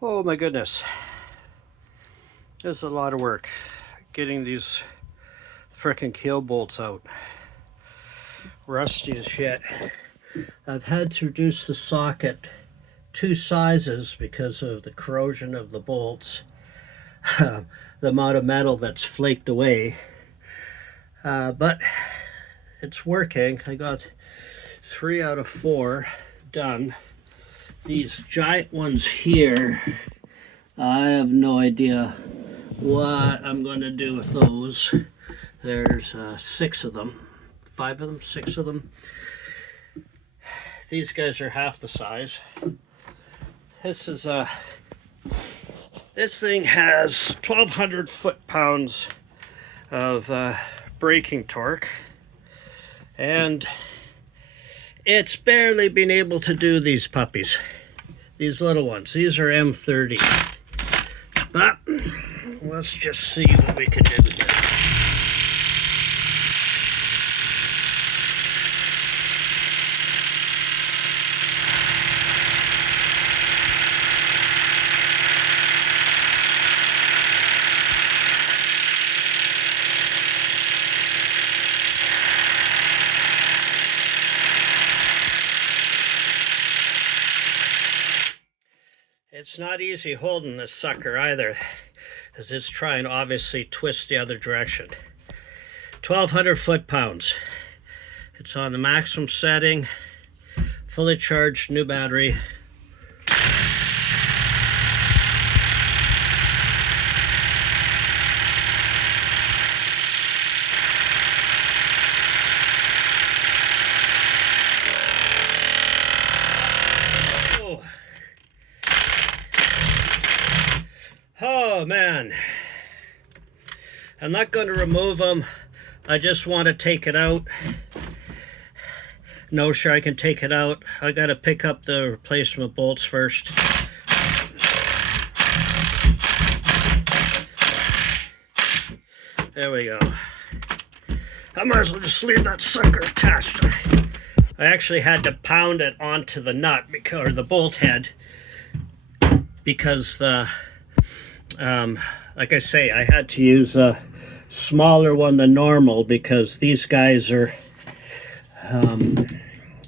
Oh my goodness. There's a lot of work getting these frickin' keel bolts out. Rusty as shit. I've had to reduce the socket 2 sizes because of the corrosion of the bolts. The amount of metal that's flaked away. But it's working. I got 3 out of 4 done. These giant ones here, I have no idea what I'm going to do with those. There's 6 of them, 5 of them, 6 of them. These guys are half the size. This thing has 1,200 foot-pounds of braking torque, and it's barely been able to do these puppies, these little ones. These are M30, but let's just see what we can do here. It's not easy holding this sucker either, as it's trying to obviously twist the other direction. 1,200 foot-pounds. It's on the maximum setting, fully charged, new battery. Oh man, I'm not going to remove them. I just want to take it out. No, sure, I can take it out. I got to pick up the replacement bolts first. There we go. I might as well just leave that sucker attached. I actually had to pound it onto the nut, or the bolt head, because the like I say, I had to use a smaller one than normal because these guys are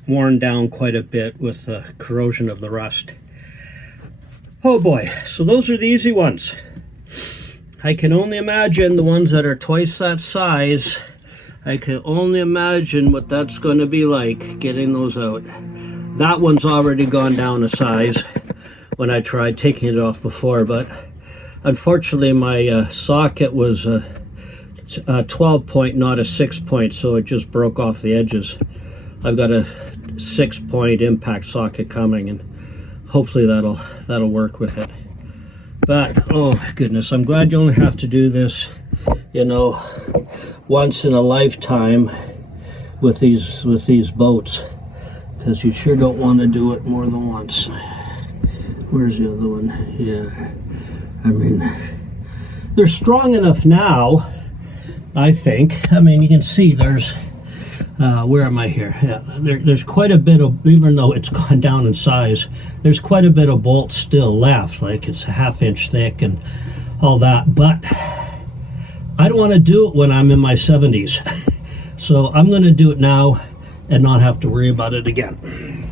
worn down quite a bit with the corrosion of the rust. Oh boy, so those are the easy ones. I can only imagine the ones that are twice that size. I can only imagine what that's going to be like getting those out. That one's already gone down a size when I tried taking it off before, but unfortunately, my socket was a 12 point, not a 6 point, so it just broke off the edges. I've got a 6 point impact socket coming, and hopefully that'll work with it. But oh goodness, I'm glad you only have to do this, you know, once in a lifetime with these boats, because you sure don't want to do it more than once. Where's the other one? Yeah. I mean, they're strong enough now, I think. I mean, you can see there's, where am I here? Yeah, there's quite a bit of, even though it's gone down in size, there's quite a bit of bolt still left, like it's a 1/2 inch thick and all that. But I don't want to do it when I'm in my 70s. So I'm going to do it now and not have to worry about it again.